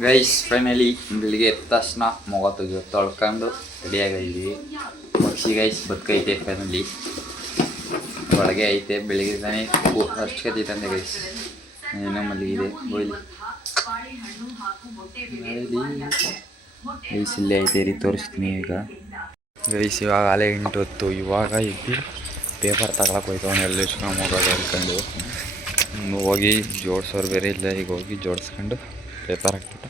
Guys finally ಬೆಳಿಗ್ಗೆ ಎದ್ದ ತಕ್ಷಣ ಮೊಗ ತೊಳ್ಕೊಂಡು ರೆಡಿಯಾಗಿದ್ದೀವಿ. ಪಕ್ಷಿ ಗೈಸ್ ಬದುಕೈತೆ ಫೈನಲಿ ಒಳಗೆ ಐತೆ. ಬೆಳಿಗ್ಗೆ ತಾನೇ ಹರ್ಚ್ಕತೈತಂದೆ ಗೈಸ್, ಏನೋ ಮಲಗಿದೆ ಬೋಯ್ಲಿ ಗೈಸ್. ಇಲ್ಲೇ ಐತೆ ರೀ, ತೋರಿಸ್ತೀನಿ ಈಗ ಗೈಸ್. ಇವಾಗ ಅಲೆ 8 ಹೊತ್ತು. ಇವಾಗ ಎದ್ದು ಪೇಪರ್ ತಗೊಳಕ್ಕೆ ಹೋಯ್ತು ಎಲ್ಲ ಇಸ್ಕೊಂಡು ಮೊಗ ಹೇಳ್ಕೊಂಡು ಹೋಗಿ ಜೋಡಿಸೋರು ಬೇರೆ ಇಲ್ಲ. ಈಗ ಹೋಗಿ ಜೋಡಿಸ್ಕೊಂಡು ಪೇಪರ್ ಹಾಕ್ಬಿಟ್ಟು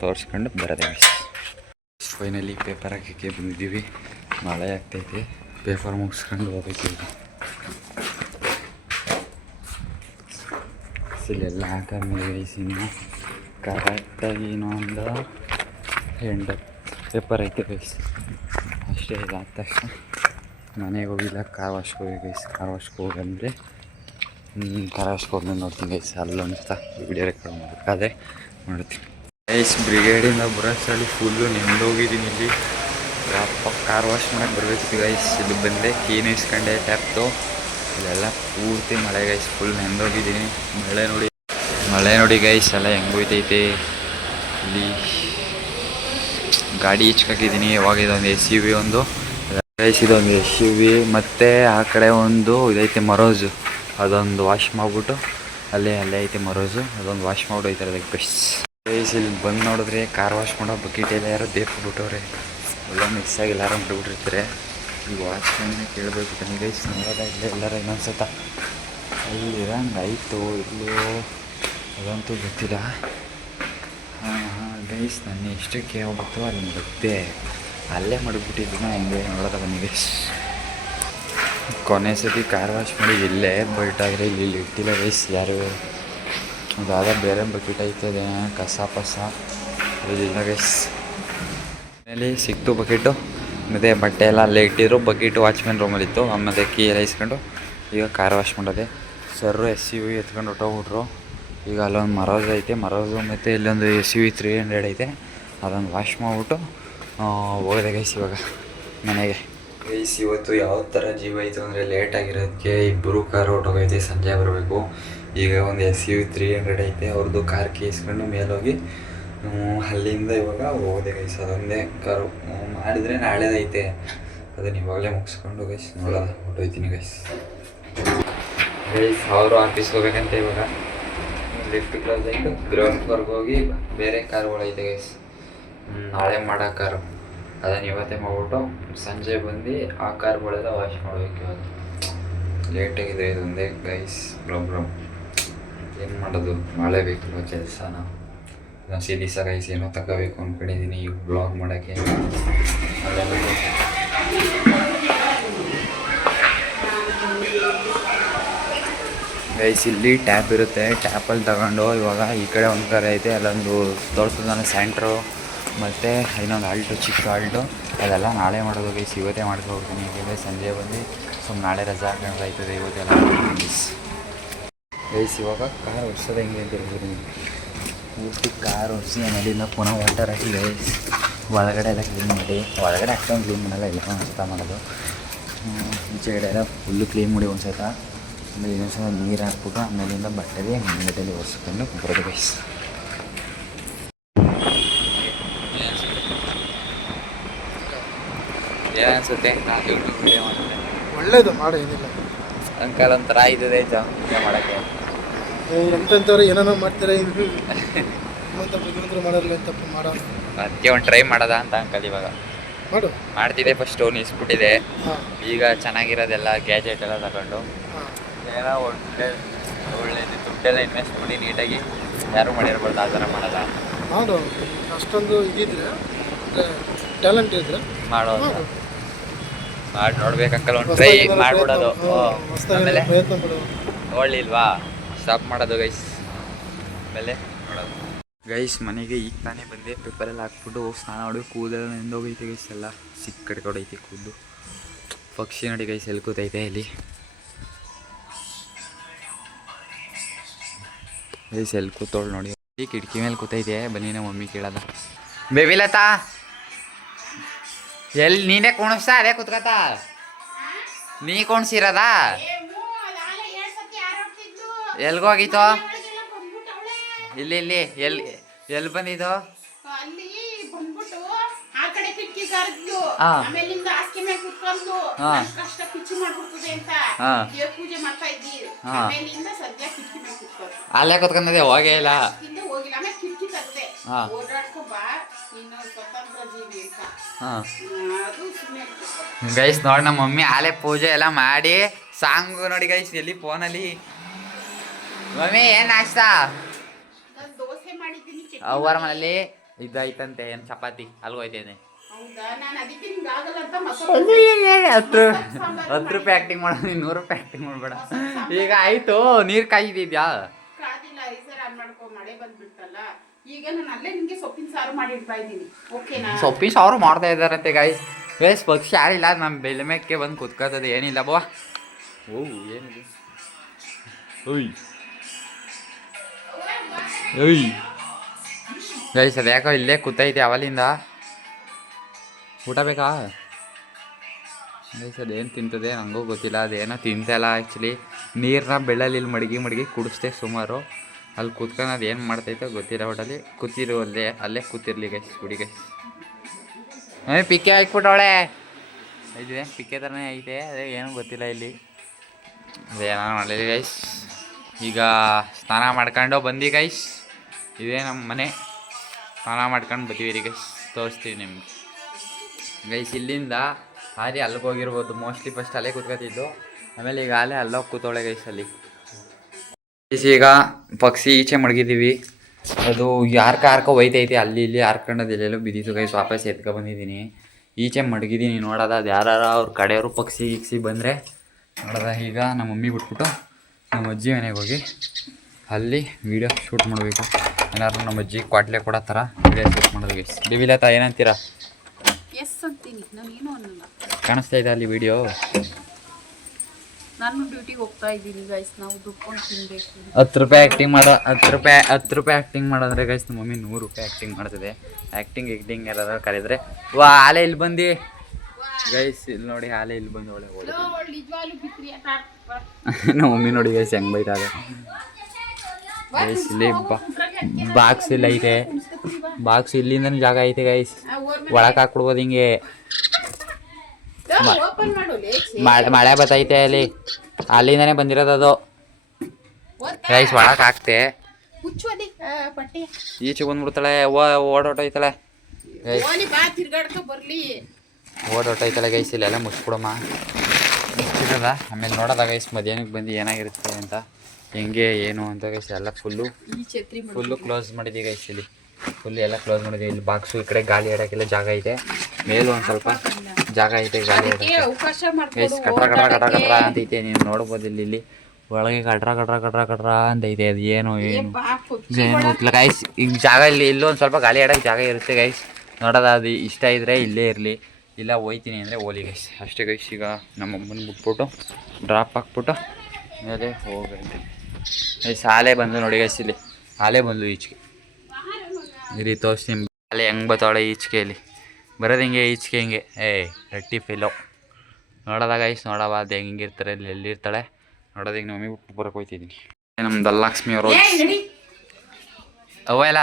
ತೋರಿಸ್ಕೊಂಡು ಬರೋದೆ ಗೈಸ್. ಫೈನಲಿ ಪೇಪರ್ ಹಾಕೋಕ್ಕೆ ಬಂದಿದ್ದೀವಿ. ಮಳೆ ಆಗ್ತೈತೆ, ಪೇಪರ್ ಮುಗಿಸ್ಕೊಂಡು ಹೋಗ್ಬೇಕು. ಇಲ್ಲೆಲ್ಲ ಹಾಕಾದ್ಮೇಲೆ ಗೈಸ್ ಇನ್ನು ಕರೆಕ್ಟಾಗಿ ಇನ್ನೊಂದು 8 ಪೇಪರ್ ಐತೆ ಗೈಸ್ ಅಷ್ಟೇ. ಇದಾದ ತಕ್ಷಣ ಮನೆಗೆ ಹೋಗಿಲ್ಲ, ಕಾರ್ ವಾಶ್ಗೆ ಹೋಗಿ ಗೈಸ್. ಕಾರ್ ವಾಶ್ಗೆ ಹೋಗಂದರೆ ಕಾರ್ ವಾಶ್ಗೆ ಹೋಗಿ ನೋಡ್ತೀನಿ ಗೈಸ್. ಅಲ್ಲೊಂದು ವಿಡಿಯೋ ರೆಕಾರ್ಡ್ ಮಾಡಬೇಕಾದ್ರೆ ನೋಡ್ತೀನಿ ಗೈಸ್. ಬ್ರಿಗೇಡಿಂದ ಬರೋಷ್ಟರಲ್ಲಿ ಫುಲ್ಲು ನೆಂದೋಗಿದ್ದೀನಿ. ಇಲ್ಲಿ ಯಪ್ಪ ಕಾರ್ ವಾಶ್ ಮಾಡೋಕ್ಕೆ ಬರಬೇಕಿತ್ತು ಗೈಸ್. ಇಲ್ಲಿ ಬಂದೆ, ಕೀನು ಇಸ್ಕೊಂಡೆ ಟ್ಯಾಪ್ತು. ಇಲ್ಲೆಲ್ಲ ಪೂರ್ತಿ ಮಳೆ ಗೈಸ್, ಫುಲ್ ನೆಂದೋಗಿದ್ದೀನಿ. ಮಳೆ ನೋಡಿ ಗೈಸ್ ಎಲ್ಲ ಹೆಂಗೋಯ್ತೈತೆ. ಇಲ್ಲಿ ಗಾಡಿ ಈಚ್ಕಾಕಿದ್ದೀನಿ. ಯಾವಾಗ ಇದೊಂದು SUV ಒಂದು ಗೈಸ್, ಇದೊಂದು SUV ಮತ್ತು ಆ ಕಡೆ ಒಂದು ಇದೈತೆ ಮರೋಜು, ಅದೊಂದು ವಾಶ್ ಮಾಡಿಬಿಟ್ಟು ಅಲ್ಲೇ ಐತೆ ಮರೋಜು, ಅದೊಂದು ವಾಶ್ ಮಾಡಿ ಹೋಯ್ತಾರೆ ಅದಕ್ಕೆ ಗೈಸ್. ಇಲ್ಲಿ ಬಂದು ನೋಡಿದ್ರೆ ಕಾರ್ ವಾಶ್ ಮಾಡೋ ಬಕೆಟ್ ಎಲ್ಲ ಯಾರೋ ಬಿಟ್ಟವ್ರೆ. ಎಲ್ಲ ಮಿಕ್ಸ್ ಆಗಿ ಎಲ್ಲಾರು ಮಾಡಿಬಿಟ್ಟಿರ್ತಾರೆ. ಈಗ ವಾಚ್ಮನ್ನ ಕೇಳಬೇಕು ಬನ್ನಿ ಗೈಸ್, ನೋಡೋದ ಇಲ್ಲೇ ಎಲ್ಲಾರ ಇನ್ನೊಂದ್ಸತ ಅಲ್ಲಿರಂಗೆ ಆಯಿತು ಇಲ್ಲೋ ಅದಂತೂ ಗೊತ್ತಿಲ್ಲ. ಗೈಸ್ ನನ್ನ ಎಷ್ಟಕ್ಕೆ ಹೋಗುತ್ತೋ ಅಲ್ಲಿ ಗೊತ್ತೇ, ಅಲ್ಲೇ ಮಾಡಿಬಿಟ್ಟಿದ್ದೀನೋ ಹೆಂಗೆ ನೋಡೋದ ಬನ್ನಿ ಗೈಸ್. ಕೊನೆ ಸತಿ ಕಾರ್ ವಾಶ್ ಮಾಡಿ ಇಲ್ಲೇ, ಬಟ್ ಆದರೆ ಇಲ್ಲಿ ಇಟ್ಟಿಲ್ಲ ಗೈಸ್ ಯಾರು. ಅದಾದ ಬೇರೆ ಬಕೆಟ್ ಐತದೆ, ಕಸ ಇದಿಲ್ಲ ಗೈಸ್. ಮನೇಲಿ ಸಿಕ್ತು ಬಕೆಟು, ಮತ್ತು ಬಟ್ಟೆ ಎಲ್ಲ ಅಲ್ಲೇ ಇಟ್ಟಿದ್ರು. ಬಕೆಟು ವಾಚ್ಮ್ಯಾನ್ ರೂಮಲ್ಲಿತ್ತು. ಆಮೇಲೆ ಕೀ ಎಲ್ಲ ಇಸ್ಕೊಂಡು ಈಗ ಕಾರ್ ವಾಶ್ ಮಾಡೋದೆ. ಸರ್ರು SUV ಎತ್ಕೊಂಡು ಹೊಟ್ಟೋಗ್ಬಿಟ್ರು. ಈಗ ಅಲ್ಲೊಂದು ಮರೋಜ್ ಐತೆ, ಮರೋಜು ಮತ್ತು ಇಲ್ಲೊಂದು SUV 300 ಐತೆ, ಅದೊಂದು ವಾಶ್ ಮಾಡಿಬಿಟ್ಟು ಹೋಗಿದೆ ಗೈಸ್ ಇವಾಗ ಮನೆಗೆ. ಗೈಸ್ ಇವತ್ತು ಯಾವ ಥರ ಜೀವ ಆಯಿತು ಅಂದರೆ, ಲೇಟಾಗಿರೋದಕ್ಕೆ ಇಬ್ಬರು ಕಾರ್ ಹೊಟ್ಟೋಗೈತೆ, ಸಂಜೆ ಬರಬೇಕು. ಈಗ ಒಂದು SUV 300 ಐತೆ, ಅವ್ರದ್ದು ಕಾರ್ ಕೀ ಇಸ್ಕೊಂಡು ಮೇಲೋಗಿ ಅಲ್ಲಿಂದ ಇವಾಗ ಹೋಗಿದೆ ಗೈಸ್. ಅದೊಂದೇ ಕಾರು ಮಾಡಿದರೆ ನಾಳೆದೈತೆ, ಅದನ್ನು ಇವಾಗಲೇ ಮುಗಿಸ್ಕೊಂಡು ಗೈಸ್ ನೋಡೋದ ಹೊಟ್ಟೋಯ್ತೀನಿ ಗೈಸ್. ಅವರು ಆಫೀಸ್ಗೆ ಹೋಗ್ಬೇಕಂತ ಇವಾಗ ಲಿಫ್ಟ್ ಕ್ಲೋಸ್ ಆಯಿತು. ಗ್ರೌಂಡ್ ಫ್ಲೋರ್ಗೆ ಹೋಗಿ ಬೇರೆ ಕಾರುಗಳೈತೆ ಗೈಸ್, ನಾಳೆ ಮಾಡೋ ಕಾರು, ಅದನ್ನು ಇವತ್ತೇ ಮಾಡ್ಬಿಟ್ಟು ಸಂಜೆ ಬಂದು ಆ ಕಾರುಗಳೆಲ್ಲ ವಾಶ್ ಮಾಡಬೇಕು. ಇವಾಗ ಲೇಟಾಗಿದೆ ಇದೊಂದೇ ಗೈಸ್ ಪ್ರಾಬ್ಲಮ್. ಏನು ಮಾಡೋದು, ಮಾಡಲೇಬೇಕಿಲ್ವ ಕೆಲಸನ. ನಾನು ಸೀರೀಸ ಗೈಸ್ ಏನೋ ತಗೋಬೇಕು ಅಂದ್ಕೊಂಡಿದ್ದೀನಿ ಈ ಬ್ಲಾಗ್ ಮಾಡೋಕ್ಕೆ. ಗೈಸ್ ಇಲ್ಲಿ ಟ್ಯಾಪ್ ಇರುತ್ತೆ, ಟ್ಯಾಪಲ್ಲಿ ತಗೊಂಡು ಇವಾಗ ಈ ಕಡೆ ಒಂದು ಕಡೆ ಐತೆ, ಅಲ್ಲೊಂದು ದೊಡ್ಡದಾನೆ ಸ್ಯಾಂಟ್ರು ಮತ್ತು ಇನ್ನೊಂದು ಆಲ್ಟು, ಚಿಕ್ಕ ಆಲ್ಟು, ಅದೆಲ್ಲ ನಾಳೆ ಮಾಡೋದು ಗೈಸ್. ಇವತ್ತೇ ಮಾಡ್ಕೊಡ್ತೀನಿ. ಈಗ ಸಂಜೆ ಬಂದು ಸುಮ್ಮನೆ ನಾಳೆ ರಜಾ ಹಾಕೊಂಡು ಆಯ್ತದೆ, ಇವತ್ತೆಲ್ಲ ಗೈಸ್. ಇವಾಗ ಕಾರ್ ಒರ್ಸೋದು ಹೆಂಗೆ ಅಂತ ಹೇಳ್ಬೋದು. ಪೂರ್ತಿ ಕಾರ್ ಒರೆಸಿ ಆಮೇಲಿಂದ ಪುನಃ ವಾಟರ್ ಹಾಕಿ ಗೈಸ್ ಒಳಗಡೆ ಎಲ್ಲ ಕ್ಲೀನ್ ಮಾಡಿ, ಒಳಗಡೆ ಅಷ್ಟೊಂದು ಕ್ಲೀನ್ ಮಾಡಲ್ಲ, ಎಲ್ಲ ಒಂದ್ಸತ ಮಾಡೋದು. ಈಚೆ ಕಡೆ ಎಲ್ಲ ಫುಲ್ಲು ಕ್ಲೀನ್ ಮಾಡಿ ಒಂದ್ಸತ, ಆಮೇಲೆ ಇನ್ನೊಂದ್ಸಲ ನೀರು ಹಾಕ್ಬಿಟ್ಟು ಆಮೇಲಿಂದ ಬಟ್ಟೆಗೆ ನೀಟಾಗಿ ಒರೆಸ್ಕೊಂಡು ಬರೋದು ಗೈಸ್. ಏನು ಅನಿಸುತ್ತೆ ವಿಡಿಯೋ ಮಾಡಿದ್ರೆ? ಒಳ್ಳೇದು ಮಾಡು, ಏನಿಲ್ಲ. ಅಂಕಲ್ ಒಂಥರ ಇದೆ ವಿಡಿಯೋ ಮಾಡೋಕ್ಕೆ. ಎಂತೆಂಥವ್ರು ಏನೇನೋ ಮಾಡ್ತಾರೆ, ನಿಮ್ಮಂಥ ಬುದ್ಧಿವಂತರು ಮಾಡೋಲ್ಲ ತಪ್ಪು ಮಾಡೋ. ಅದಕ್ಕೆ ಒಂದು ಟ್ರೈ ಮಾಡೋದ ಅಂತ ಅಂಕಲ್ ಇವಾಗ ಮಾಡು. ಮಾಡ್ತಿದ್ದೆ ಫಸ್ಟು, ನಿಲ್ಸ್ಬಿಟ್ಟಿದೆ. ಈಗ ಚೆನ್ನಾಗಿರೋದೆಲ್ಲ ಗ್ಯಾಜೆಟ್ ಎಲ್ಲ ತಗೊಂಡು ಏನೋ ಒಳ್ಳೆದು ದುಡ್ಡೆಲ್ಲ ಇನ್ವೆಸ್ಟ್ ಮಾಡಿ ನೀಟಾಗಿ ಯಾರು ಮಾಡಿರ್ಬಾರ್ದು, ಆ ಥರ ಮಾಡೋಲ್ಲ. ಮಾಡು, ಅಷ್ಟೊಂದು ಇದಿದ್ರೆ ಟ್ಯಾಲೆಂಟ್ ಇದ್ರೆ ಮಾಡೋದು ಮಾಡಿ ನೋಡ್ಬೇಕು ಅಂಕಲ್. ಒಂದು ಟ್ರೈ ಮಾಡ್ಬಿಡೋದು, ಆಮೇಲೆ ಪ್ರಯತ್ನ ಪಡೋದು. ನೋಡ್ಲಿಲ್ವಾ ಸ್ಟಾಪ್ ಮಾಡೋದು ಗೈಸ್, ಆಮೇಲೆ ನೋಡೋದು ಗೈಸ್. ಮನೆಗೆ ಈಗ ತಾನೇ ಬಂದೆ, ಪೇಪರೆಲ್ಲ ಹಾಕ್ಬಿಟ್ಟು ಸ್ನಾನ ಮಾಡಿ ಕೂದಲೆಲ್ಲ ನೆಂದೋಗೈತೆ ಗೈಸ್. ಎಲ್ಲ ಸಿಕ್ಕ ಕಡ್ಕೊಡೈತೆ ಕೂದಲು. ಪಕ್ಷಿ ನೋಡಿ ಗೈಸ್ ಎಲ್ಲಿ ಕೂತೈತೆ ಇಲ್ಲಿ ಗೈಸ್, ಎಲ್ಲಿ ಕೂತೋಳು ನೋಡಿ, ಈ ಕಿಟಕಿ ಮೇಲೆ ಕೂತೈತೆ. ಬನ್ನಿ ನಮ್ಮ ಮಮ್ಮಿ ಕೇಳೋದ. ಬೇಬಿಲತಾ ಎಲ್ಲಿ ನೀನೇ ಕುಣಿಸ್ತಾ ಅದೇ ಕೂತ್ಕತ, ನೀ ಕುಣಿಸಿರೋದಾ? ಎಲ್ಗೋಗಿತ್ತು? ಇಲ್ಲಿ ಎಲ್ಲಿ ಎಲ್ಲಿ ಬಂದಿದ್ದು? ಅಲ್ಲಿ ಬಂದ್ಬಿಟ್ಟು ಆ ಕಡೆ ಕಿಟಕಿ ಕರೆದ್ಲು, ಹಾ. ಆಮೇಲಿಂದ ಹಾಸಿಗೆ ಮೇಲೆ ಕುತ್ಕೊಂಡು ಹಾ. ನನ್ ಕಷ್ಟ ಪಿಚ್ಚು ಮಾಡ್ಬಿಡ್ತದೆ ಅಂತ ಹಾ. ದೇವ್ರ ಪೂಜೆ ಮಾಡ್ತಾ ಇದ್ದಿ. ಹಾ. ಆಮೇಲಿಂದ ಸದ್ಯ ಕಿಟಕಿ ಮೇಲೆ ಕುತ್ಕೊಂಡು ಅಲ್ಲೇ ಕೂತ್ಕೊಂಡದೆ ಹೋಗೇ ಇಲ್ಲ. ಹಿಂದೆ ಹೋಗಿಲ್ಲ. ಆಮೇಲೆ ಕಿಟಕಿ ತಗದೆ ಹಾ. ಓಡಾಡ್ಕೊ ಬಾ ನೀನು ಸ್ವತಂತ್ರ ಜೀವಿ ಅಂತ. ಹಾಂ ಅದು ಸುಮ್ಮನೆ ಗೈಸ್ ನೋಡಿ ನಮ್ಮ ಮಮ್ಮಿ ಆಲೆ ಪೂಜೆ ಎಲ್ಲ ಮಾಡಿ ಸಾಂಗು ನೋಡಿ ಗೈಸ್ ಎಲ್ಲಿ ಫೋನಲ್ಲಿ. ಮಮ್ಮಿ ಏನು ನಾಷ್ಟ? ನಾನು ದೋಸೆ ಮಾಡಿದ್ದೀನಿ ಚಟ್ನಿ ಅವ್ವರ ಮಾಡಿ. ಮನೇಲಿ ಇದಾಯ್ತಂತೆ ಏನು ಚಪಾತಿ ಅಲ್ಗೋಯ್ತೇನೆ. ಹೌದಾ? ನಾನು ಅದಕ್ಕೆ ನಿಮ್ಗೆ ಆಗಲ್ಲ ಅಂತ ಮಸಾಲೆ 10 ರೂಪಾಯಿ ಆ್ಯಕ್ಟಿಂಗ್ ಮಾಡೋದು, 100 ರೂಪಾಯಿ ಆ್ಯಕ್ಟಿಂಗ್ ಮಾಡಬೇಡ. ಈಗ ಆಯಿತು, ನೀರು ಕಾಯ್ದಿದ್ಯಾ? ಕಾದಿಲ್ಲ. ಐಸರ್ ಆನ್ ಮಾಡ್ಕೊ, ಮಳೆ ಬಂದ್ಬಿಡ್ತಲ್ಲ. ಈಗ ನಾನು ಅಲ್ಲೇ ನಿಮ್ಗೆ ಸೊಪ್ಪಿನ ಸಾರು ಮಾಡಿ ಇಡ್ತಾ ಇದ್ದೀನಿ. ಓಕೆನಾ? ಸೊಪ್ಪಿನ ಸಾರು ಮಾಡ್ತಾ ಇದ್ದಾರಂತೆ ಗೈಸ್. ಗೈಸ್ ಪಕ್ಷಿ ಯಾರಿಲ್ಲ, ನಮ್ಮ ಬೆಲೆ ಮೇಕ್ಕೆ ಬಂದು ಕುತ್ಕೋತದೆ. ಏನಿಲ್ಲ ಬೋ. ಓ ಏನಿದೆ? ಓಯ್ ಓಯ್ ಗೈಸ್ ಅದು ಯಾಕೋ ಇಲ್ಲೇ ಕೂತೈತೆ ಅವಲಿಂದ. ಊಟ ಬೇಕಾ ಗೈಸ್? ಅದೇನು ತಿಂತದೆ ನನಗೂ ಗೊತ್ತಿಲ್ಲ. ಅದೇನೋ ತಿಂತಲ್ಲ ಆ್ಯಕ್ಚುಲಿ. ನೀರನ್ನ ಬೆಳ್ಳಲ್ಲಿ ಇಲ್ಲಿ ಮಡಗಿ ಕುಡಿಸ್ದೆ ಸುಮಾರು. ಅಲ್ಲಿ ಕೂತ್ಕೊಂಡು ಅದು ಏನು ಮಾಡ್ತೈತೋ ಗೊತ್ತಿಲ್ಲ. ಒಟ್ಟಲ್ಲಿ ಕೂತಿರು, ಅಲ್ಲೇ ಕೂತಿರ್ಲಿ ಗೈಸ್. ಕುಡಿ ಗೈಸ್. ಪಿಕ್ಕೆ ಹಾಕ್ಬಿಟ್ಟವಳೆ. ಇದೆ ಪಿಕ್ಕೆ ಥರನೇ ಐತೆ, ಅದೇ ಏನೂ ಗೊತ್ತಿಲ್ಲ ಇಲ್ಲಿ. ಅದೇನೋ ಮಾಡಲಿ ಗೈಸ್. ಈಗ ಸ್ನಾನ ಮಾಡ್ಕೊಂಡು ಬಂದು ಗೈಸ್, ಇದೇ ನಮ್ಮ ಮನೆ. ಸ್ನಾನ ಮಾಡ್ಕೊಂಡು ಬರ್ತೀವಿ ರೀ ಗೈಸ್, ತೋರಿಸ್ತೀವಿ ನಿಮ್ಗೆ ಗೈಸ್. ಇಲ್ಲಿಂದ ಹಾರಿ ಅಲ್ಲಿಗೆ ಹೋಗಿರ್ಬೋದು ಮೋಸ್ಟ್ಲಿ. ಫಸ್ಟ್ ಅಲ್ಲೇ ಕೂತ್ಕೊತಿದ್ದು, ಆಮೇಲೆ ಈಗ ಅಲ್ಲೇ ಅಲ್ಲೋಗಿ ಕೂತೋಳೆ ಗೈಸ್ ಅಲ್ಲಿ. ಈಗ ಪಕ್ಷಿ ಈಚೆ ಮಡಗಿದ್ದೀವಿ. ಅದು ಯಾರ್ಕೋ ಒಯ್ತೈತೆ ಅಲ್ಲಿ ಇಲ್ಲಿ ಹಾರ್ಕೊಂಡದ್ದು ಎಲ್ಲೆಲ್ಲೋ ಬಿದ್ದಿತ್ತು ಗೈಸ್. ವಾಪಸ್ ಎತ್ಕೊ ಬಂದಿದ್ದೀನಿ, ಈಚೆ ಮಡಗಿದ್ದೀನಿ. ನೋಡೋದ ಅದು ಯಾರು ಅವ್ರ ಕಡೆಯವರು ಪಕ್ಷಿ ಗೀಕ್ಸಿ ಬಂದರೆ ನೋಡೋದ. ಈಗ ನಮ್ಮ ಮಮ್ಮಿ ಬಿಟ್ಬಿಟ್ಟು ನಮ್ಮ ಅಜ್ಜಿ ಮನೆಗೆ ಹೋಗಿ ಅಲ್ಲಿ ವೀಡಿಯೋ ಶೂಟ್ ಮಾಡಬೇಕು. ಏನಾದ್ರು ನಮ್ಮ ಅಜ್ಜಿ ಕ್ವಾಟ್ಲೆ ಕೊಡೋ ಥರ ವೀಡಿಯೋ ಶೂಟ್ ಮಾಡೋದು ಗೈಸ್. ಬಿಬಿಲತಾ ಏನಂತೀರಾ? ಎಸ್ ಅಂತೀನಿ, ನಾನು ಏನೂ ಅನ್ನಲ್ಲ. ಕಾಣಿಸ್ತಾ ಇದೆ ಅಲ್ಲಿ ವೀಡಿಯೋ. ನಾನು ಡ್ಯೂಟಿಗೆ ಹೋಗ್ತಾ ಇದ್ದೀನಿ ಗೈಸ್. ನಾವು ದುಡ್ಕೊಂಡು ತಿನ್ಬೇಕು. 10 ರೂಪಾಯಿ ಆ್ಯಕ್ಟಿಂಗ್ ಮಾಡೋ 10 ರೂಪಾಯಿ ಆ್ಯಕ್ಟಿಂಗ್ ಮಾಡೋದ್ರೆ ಗೈಸ್ ನಮ್ಮ ಮಮ್ಮಿ 100 ರೂಪಾಯಿ ಆ್ಯಕ್ಟಿಂಗ್ ಮಾಡ್ತದೆ. ಆ್ಯಕ್ಟಿಂಗ್ ಯಾರಾದ್ರೂ ಕರೆದ್ರೆ ವಾ ಆಲೆ ಇಲ್ಲಿ ಬಂದು ಗೈಸ್. ಇಲ್ಲಿ ನೋಡಿ ಆಲೆ ಇಲ್ಲಿ ಬಂದು ಒಳ್ಳೆ ನಮ್ಮ ಮಮ್ಮಿ ನೋಡಿ ಗೈಸ್ ಹೆಂಗೆ ಬೈತಾರೆ ಗೈಸ್. ಇಲ್ಲಿ ಬಾಕ್ಸ್ ಇಲ್ಲ ಐತೆ. ಬಾಕ್ಸ್ ಇಲ್ಲಿಂದನೂ ಜಾಗ ಐತೆ ಗೈಸ್, ಒಳಗೆ ಹಾಕ್ಬಿಡ್ಬೋದು ಹಿಂಗೆ. ಮಳೆ ಬತ್ತೈತೆ ಅಲ್ಲಿ, ಅಲ್ಲಿಂದನೇ ಬಂದಿರೋದು ಅದು ಗೈಸ್. ಒಳಗೆ ಹಾಕ್ತೆ ಈಚೆ ಬಂದ್ಬಿಡ್ತಾಳೆ. ಓಡೋಟೈತಳೆ ಗೈಸ್, ಓಡೋಟೈತಳೆ ಗೈಸ್. ಇಲ್ಲೆಲ್ಲ ಮುಚ್ಬಿಡಮ್ಮ, ಮುಚ್ಚಿಡದ. ಆಮೇಲೆ ನೋಡೋದ ಗೈಸ್ ಮಧ್ಯಾಹ್ನಕ್ಕೆ ಬಂದು ಏನಾಗಿರುತ್ತೆ ಅಂತ, ಹೆಂಗೆ ಏನು ಅಂತ ಗೈಸ್. ಎಲ್ಲ ಫುಲ್ಲು ಕ್ಲೋಸ್ ಮಾಡಿದ್ದೀವಿ ಗೈಸ್. ಇಲ್ಲಿ ಫುಲ್ ಎಲ್ಲ ಕ್ಲೋಸ್ ಮಾಡಿದ್ದೀವಿ. ಇಲ್ಲಿ ಬಾಕ್ಸು ಈ ಕಡೆ ಗಾಳಿ ಆಡೋಕ್ಕೆಲ್ಲ ಜಾಗ ಐತೆ. ಮೇಲೂ ಒಂದು ಸ್ವಲ್ಪ ಜಾಗ ಐತೆ ಗಾಳಿ ಆಡೋಕ್ಕೆ ಗೈಸ್. ಕಟ್ರ ಅಂತೈತೆ, ನೀವು ನೋಡ್ಬೋದು. ಇಲ್ಲಿ ಒಳಗೆ ಕಟ್ರ ಅಂತೈತೆ. ಅದು ಏನು ಗೊತ್ತಿಲ್ಲ ಗೈಸ್. ಈಗ ಜಾಗ ಇಲ್ಲೊಂದು ಸ್ವಲ್ಪ ಗಾಳಿ ಆಡೋಕ್ಕೆ ಜಾಗ ಇರುತ್ತೆ ಗೈಸ್. ನೋಡೋದ ಅದು ಇಷ್ಟ ಇದ್ದರೆ ಇಲ್ಲೇ ಇರಲಿ, ಇಲ್ಲ ಹೋಯ್ತೀನಿ ಅಂದರೆ ಓಲಿ ಗೈಸ್. ಅಷ್ಟೇ ಗೈಸ್. ಈಗ ನಮ್ಮ ಅಮ್ಮನ ಬಿಟ್ಬಿಟ್ಟು ಡ್ರಾಪ್ ಹಾಕ್ಬಿಟ್ಟು ಮೇಲೆ ಹೋಗೈತೆ ಗೈಸ್. ಆಲೆ ಬಂದು ನೋಡಿ ಗೈಸ್, ಇಲ್ಲಿ ಆಲೆ ಬಂದು ಈಚೆಗೆ ಇಲ್ಲಿ ತೋರಿಸ್ತೀನಿ. ಆಲೆ ಹೆಂಗೆ ಬತ್ತಾಳೆ ಈಚೆಗೆಯಲ್ಲಿ ಬರೋದು ಹಿಂಗೆ ಈಚೆಗೆ ಹಿಂಗೆ. ರಟ್ಟಿ ಫಿಲೋ ನೋಡೋದ ಗೈಸ್. ನೋಡವ ಅದು ಹೆಂಗಿರ್ತಾರೆ, ಇಲ್ಲಿ ಎಲ್ಲಿರ್ತಾಳೆ ನೋಡೋದು. ಈಗ ಮಮ್ಮಿ ಬಿಟ್ಟು ಬರೋಕೆ ಹೋಗ್ತಿದ್ದೀನಿ. ನಮ್ಮ ದಲ್ಲಕ್ಷ್ಮಿ ಅವರು ಅವ ಇಲ್ಲ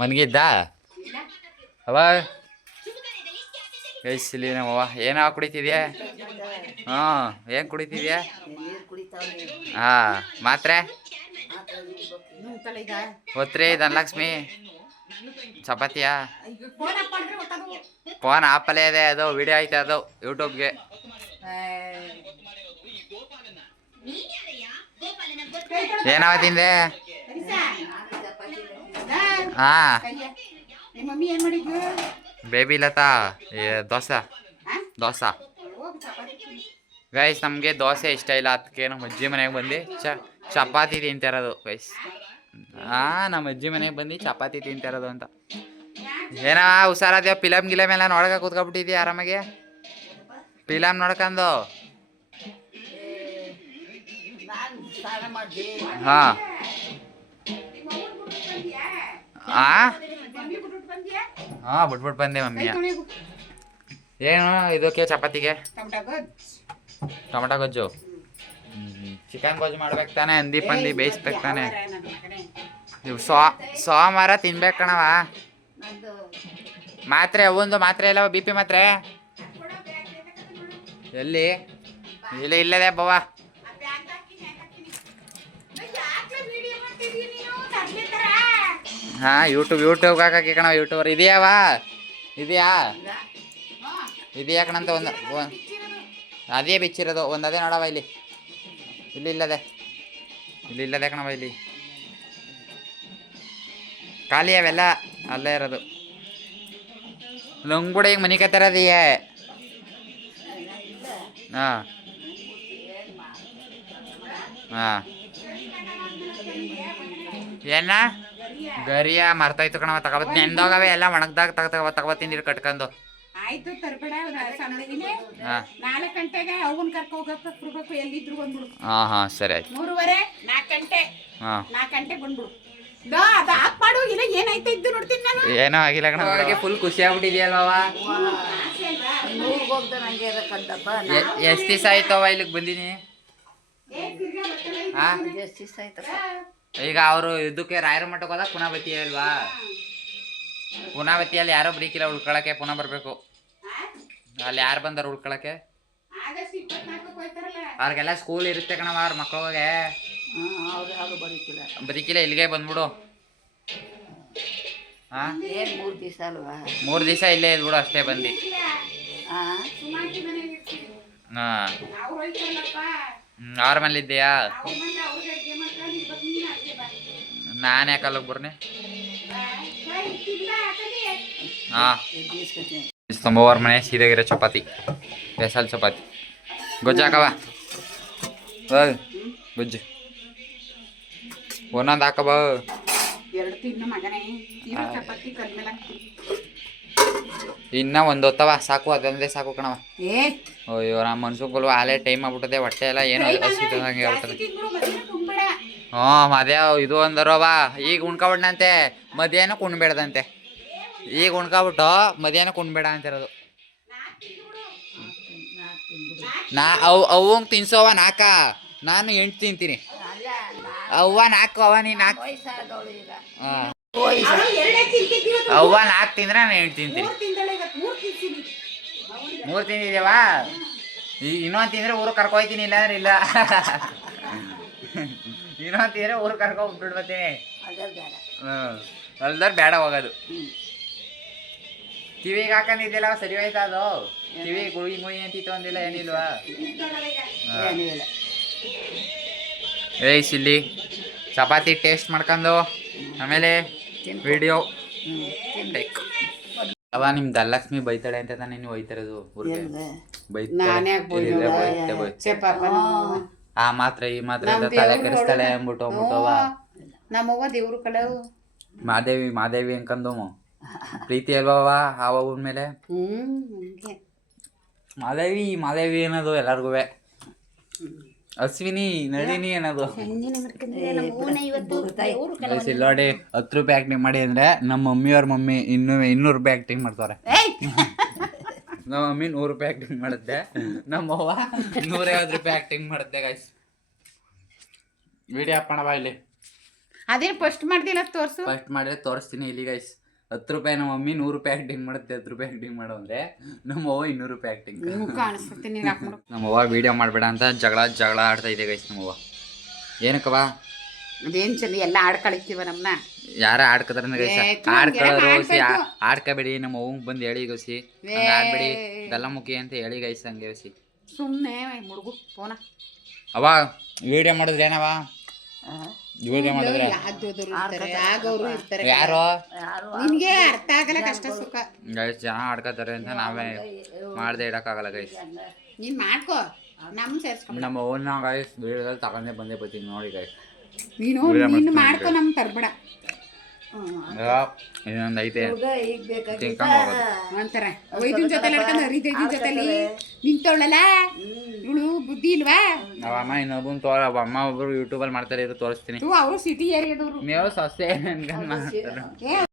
ಮನ್ಗಿದ್ದ ಅವ ಗೈಸ್. ಇಲ್ಲಿ ನಮ್ಮವ್ವ ಏನೋ ಕುಡಿತಿದ್ಯಾ? ಹಾಂ ಏನು ಕುಡಿತಿದ್ಯಾ? ಹಾಂ ಮಾತ್ರೆ ಒತ್ರಿ ಧನಲಕ್ಷ್ಮಿ. ಚಪಾತಿಯಾ? ಫೋನ್ ಆಪಲ್ಲೇ ಇದೆ, ಅದು ವಿಡಿಯೋ ಐತೆ ಅದು ಯೂಟ್ಯೂಬ್ಗೆ. ಏನವ ತಿಂದೆ? ಹಾಂ ಬೇಬಿ ಲತಾ ದೋಸೆ ಗೈಸ್. ನಮಗೆ ದೋಸೆ ಇಷ್ಟ ಇಲ್ಲ, ಅದಕ್ಕೆ ನಮ್ಮ ಅಜ್ಜಿ ಮನೆಗೆ ಬಂದು ಚಪಾತಿ ತಿಂತಿರೋದು ಗೈಸ್. ನಮ್ಮ ಅಜ್ಜಿ ಮನೆಗೆ ಬಂದು ಚಪಾತಿ ತಿಂತಿರೋದು ಅಂತ. ಏನೋ ಹುಷಾರಾದ್ಯೋ? ಫಿಲಮ್ ಗಿಲಮ್ ಎಲ್ಲ ನೋಡಕ ಕೂತ್ಕೊಬಿಟ್ಟಿದ್ಯಾ ಆರಾಮಾಗೆ? ಫಿಲಮ್ ನೋಡ್ಕೊಂಡು ಹಾಂ ಬಿಟ್ಬಿಟ್ಟು ಬಂದೆ ಮಮ್ಮಿಯ. ಏನು ಇದಕ್ಕೆ ಚಪಾತಿಗೆ ಟೊಮೆಟೊ ಗೊಜ್ಜು? ಚಿಕನ್ ಗೊಜ್ಜು ಮಾಡ್ಬೇಕು ತಾನೆ, ಹಂದಿ ಪಂದಿ ಬೇಯಿಸ್ಬೇಕು ತಾನೆ. ಇವು ಸೋಮವಾರ ತಿನ್ಬೇಕು ಕಣವ. ಮಾತ್ರೆ ಒಂದು ಮಾತ್ರೆ ಎಲ್ಲ ಬಿ ಪಿ ಮಾತ್ರೆ ಎಲ್ಲಿ ಇಲ್ಲ ಇಲ್ಲದೆ ಬವ್ವ. ಹಾಂ ಯೂಟ್ಯೂಬ್ ಹಾಕಿ ಕಣವ. ಯೂಟ್ಯೂಬರ್ ಇದೆಯಾವ ಇದೆಯಾ ಕಣಂತ ಒಂದು ಅದೇ ಬಿಚ್ಚಿರೋದು ಒಂದು ಅದೇ ನೋಡವ ಇಲ್ಲಿ ಇಲ್ಲದೆ ಕಣವ ಇಲ್ಲಿ ಖಾಲಿ ಅವೆಲ್ಲ ಅಲ್ಲೇ ಇರೋದು. ನಂಗೆ ಕೂಡ ಈಗ ಮನೆ ಕತ್ತರದೀಯ. ಹಾಂ ಏನ ಗರಿಯ ಮರ್ತಾಯ್ತು ಕಣವ. ತಗೋಬತ್ ನೆನ್ದೋಗವೆ ಎಲ್ಲ ಒಣಗ್ದಾಗ ತಗೋಬತ್ತೀನಿ ಕಟ್ಕೊಂಡು. ಆಯ್ತು ತರಬೇಡ. 4 ಗಂಟೆಗೆ ಅವನ್ ಕರ್ಕೊ ಹೋಗಬೇಕು ಎಲ್ಲಿದ್ರು ಬಂದ್ಬಿಡು. ಹಾಂ ಸರಿ ಆಯ್ತು. 3:30 4 ಗಂಟೆ 4 ಗಂಟೆ ಬಂದ್ಬಿಡು. ಅದು ಆಫ್ ಮಾಡು. ಇಲ್ಲ ಏನಾಯ್ತು ಇದ್ದು ನೋಡ್ತೀನಿ ನಾನು. ಏನೋ ಆಗಿಲ್ಲ ಕಣ. ಅವಳಿಗೆ ಫುಲ್ ಖುಷಿ ಆಗ್ಬಿಟ್ಟಿದ್ಯಲ್ವ. ಎಷ್ಟು ದಿವಸ ಆಯ್ತವ ಇಲ್ಲಿಗೆ ಬಂದಿನಿ? ಈಗ ಅವರು ಇದಕ್ಕೆ ರಾಯರ ಮಠಕ್ಕೆ ಹೋದಾಗ ಪುನಾವತಿ ಅಲ್ವಾ? ಪುನಾವತಿಯಲ್ಲಿ ಯಾರೋ ಬ್ರೀಕಿಲ್ಲ ಉಳ್ಕೊಳಕ್ಕೆ. ಪುನಃ ಬರಬೇಕು. ಅಲ್ಲಿ ಯಾರು ಬಂದಾರ ಉಳ್ಕೊಳಕ್ಕೆ? ಅವ್ರಿಗೆಲ್ಲ ಸ್ಕೂಲ್ ಇರುತ್ತೆ ಕಣವ. ಅವ್ರ ಮಕ್ಕಳಿಗೆ ಬರೀಕಿಲ್ಲ. ಇಲ್ಲಿಗೆ ಬಂದ್ಬಿಡು. ಹಾಂ 3 ದಿವಸ ಇಲ್ಲೇ ಇದ್ಬಿಡು ಅಷ್ಟೇ ಬಂದು. ಹಾಂ ಅವ್ರ ಮನೇಲಿ ಇದ್ದೀಯಾ? ನಾನು ಯಾಕೆ ಅಲ್ಲಿಗೆ ಬರ್ನಿ? ಹಾಂ ಸೋಮವಾರ ಮನೆ ಸೀದಾಗಿರೋ ಚಪಾತಿ, ಸ್ಪೆಷಲ್ ಚಪಾತಿ. ಗೊಜ್ಜಾಕವ ಗೊಜ್ಜು ಒಂದೊಂದು ಹಾಕಬ. 2 ತಿನ್ನು ಮಗನೇ. ಚಪಾತಿ ಕಲ್ಮೇಲೆ ಇನ್ನ ಒಂದು ಹೊತ್ತವ ಸಾಕು. ಅದೊಂದೇ ಸಾಕು ಕಣವ. ಅಯ್ಯೋ ನಮ್ಮ ಮನ್ಸುಗಳು ಆಲೇ ಟೈಮ್ ಆಗ್ಬಿಟ್ಟದೆ. ಹೊಟ್ಟೆ ಎಲ್ಲ ಏನೋ ಹಸಿದಂಗೆ ಆಗ್ಬಿಟ್ಟದೆ. ಅದೇ ಇದು ಅಂದರವ. ಈಗ ಉಣ್ಕೊಬಿಡ್ನಂತೆ ಮಧ್ಯಾಹ್ನ ಉಣ್ಬೇಡ್ದಂತೆ. ಈಗ ಉಣ್ಕೊಬಿಟ್ಟು ಮಧ್ಯಾಹ್ನ ಉಣ್ಬೇಡ ಅಂತಿರೋದು. ಅವಂಗೆ ತಿನ್ಸೋವ 4. ನಾನು 8 ತಿಂತೀನಿ. ಅವ್ವ 4 ಅವ ನೀ 4. ಹಾಂ ಅವ್ವ 4 ತಿಂದ್ರೆ ನಾನು 8 ತಿಂತೀನಿ. 3 ತಿಂದಿದ್ದೇವ. ಇನ್ನೊಂದು ತಿಂದರೆ ಊರಿಗೆ ಕರ್ಕೊಯ್ತೀನಿ. ಇಲ್ಲಾಂದ್ರೆ ಇಲ್ಲ. ಇನ್ನೊಂದು ತಿಂದರೆ ಊರಿಗೆ ಕರ್ಕೊಂಡ್ಬಿಟ್ಬಿಡ್ಬತ್ತೀನಿ. ಅಲ್ದಾರ ಬೇಡ ಹೋಗೋದು. ಕಿವಿಗೆ ಹಾಕೊಂಡಿದ್ದಿಲ್ಲ ಸರಿ ಹೋಯ್ತಾ? ಅದು ಕಿವಿ ಗುಳಿ ಮುಯಿ ಅಂತಿತ್ತು ಅಂದಿಲ್ಲ ಏನಿಲ್ವಾ? ಇಲ್ಲಿ ಚಪಾತಿ ಟೇಸ್ಟ್ ಮಾಡ್ಕೊಂಡು ಆಮೇಲೆ ವಿಡಿಯೋ ಅವ ನಿಮ್ ಧನಲಕ್ಷ್ಮಿ ಬೈತಾಳೆ ಅಂತ ತಾನೇ ನೀವು ಹೋಯ್ತಿರೋದು ಊರಿಗೆ? ಆ ಮಾತ್ರ ಈ ಮಾತ್ರ ತಲೆ ಕೆಡಿಸ್ತಾಳೆ ಅಂದ್ಬಿಟ್ಟು ನಮ್ಮವ್ವ ದೇವ್ರು ಕಳೆವು. ಮಾದೇವಿ ಅನ್ಕಂದು ಪ್ರೀತಿ ಅಲ್ವವ ಆ ಮೇಲೆ. ಮಾದೇವಿ ಅನ್ನೋದು ಎಲ್ಲರಿಗೂ. ಅಶ್ವಿನಿ ನಳಿನಿ ಅನ್ನೋದು ನೋಡಿ. 10 ರೂಪಾಯಿ ಆಕ್ಟಿಂಗ್ ಮಾಡಿ ಅಂದ್ರೆ ನಮ್ಮ ಮಮ್ಮಿಯವ್ರ ಮಮ್ಮಿ 200 ರೂಪಾಯಿ ಆಕ್ಟಿಂಗ್ ಮಾಡ್ತಾರೆ. ನಮ್ಮ ಮಮ್ಮಿ 100 ರೂಪಾಯಿ ಆಕ್ಟಿಂಗ್ ಮಾಡುತ್ತೆ. ನಮ್ಮವ್ವ 150 ರೂಪಾಯಿ ಆಕ್ಟಿಂಗ್ ಮಾಡುತ್ತೆ. ಗೈಸ್ ವಿಡಿಯೋ ಹಾಕೋಣ ಬಾ ಇಲ್ಲಿ. ಅದೇನು ಫಸ್ಟ್ ಮಾಡ್ದಿಲ್ಲ ತೋರಿಸು. ಫಸ್ಟ್ ಮಾಡಿದ್ರೆ ತೋರಿಸ್ತೀನಿ ಇಲ್ಲಿ ಗೈಸ್. 10 ರೂಪಾಯಿ ನಮ್ಮ ಮಮ್ಮಿ 100 ರೂಪಾಯಿ ಆಕ್ಟಿಂಗ್ ಮಾಡುತ್ತೆ. 10 ರೂಪಾಯಿ ಆಕ್ಟಿಂಗ್ ಮಾಡು ಅಂದ್ರೆ ನಮ್ಮವ್ವ 200 ರೂಪಾಯಿ ಆಕ್ಟಿಂಗ್. ನಮ್ಮವ್ವ ವಿಡಿಯೋ ಮಾಡಬೇಡ ಅಂತ ಜಗಳ ಆಡ್ತಾ ಇದೆ ಗೈಸ್. ನಮ್ಮವ್ವ ಏನಕ್ಕವ? ಅದೇನು ಚೆನ್ನ ಎಲ್ಲ ಆಡ್ಕೊಳಿತೀವ ನಮ್ಮನ್ನ. ಯಾರ ಆಡ್ಕದಾರ ಗೈಸ್? ಆಡ್ಕೊಳ್ಳೋರು ಆಡ್ಕೋಬೇಡಿ. ನಮ್ಮ ಅವ್ವಂಗೆ ಬಂದು ಹೇಳಿ ಗೌಸಿ ಆಡ್ಬೇಡಿ ಗಲ್ಲಮುಖಿ ಅಂತ ಹೇಳಿ ಗೈಸ್. ಹಂಗೆ ಗೌಸಿ ಸುಮ್ಮನೆ ಮುಡುಗು ಫೋನ ಅವ ವಿಡಿಯೋ ಮಾಡಿದ್ರೆ ಏನವ? ವಿಡಿಯೋ ಮಾಡಿದ್ರೆ ಯಾರು ನಿನ್ಗೆ ಅರ್ಥ ಆಗಲ್ಲ. ಕಷ್ಟ ಸುಖ ಗೈಸ್ ಜನ ಆಡ್ಕೋತಾರೆ ಅಂತ ನಾವೇ ಮಾಡ್ದೆ ಇಡಕ್ಕಾಗಲ್ಲ ಗೈಸ್. ನೀನ್ ಮಾಡ್ಕೋ. ನಮ್ ಸೇರ್ಸ್ಕೊ. ನಮ್ಮ ಓನ್ನ ಗೈಸ್ ವಿಡಿಯೋದಲ್ಲಿ ತಗೊಂಡೇ ಬಂದೇ ಬರ್ತೀನಿ ನೋಡಿ ಗೈಸ್. ನೀನು ಮಾಡ್ಕೊ. ನಮ್ ತರ್ಬೇಡ. ಇನ್ನೊಂದು ಐತೆ ಅಂತಾರೆ. 5 ಜೊತೆ ಆಡ್ಕೊಂಡು 5 ಜೊತೆಲಿ ನಿಂತೋಳಲ್ಲ ಇವಳು. ಬುದ್ಧಿ ಇಲ್ವಾ? ಅವಮ್ಮ ಇನ್ನೊಬ್ಬನ ಅಮ್ಮ ಒಬ್ರು ಯೂಟ್ಯೂಬಲ್ಲಿ ಮಾಡ್ತಾರೆ. ಇದು ತೋರಿಸ್ತೀನಿ. ಅವರು ಸಿಟಿ ಏರಿಯಾದವರು. ನೀವು ಸೊಸೆ ಅನ್ಕೊಂಡು ಮಾಡ್ತಾರೆ.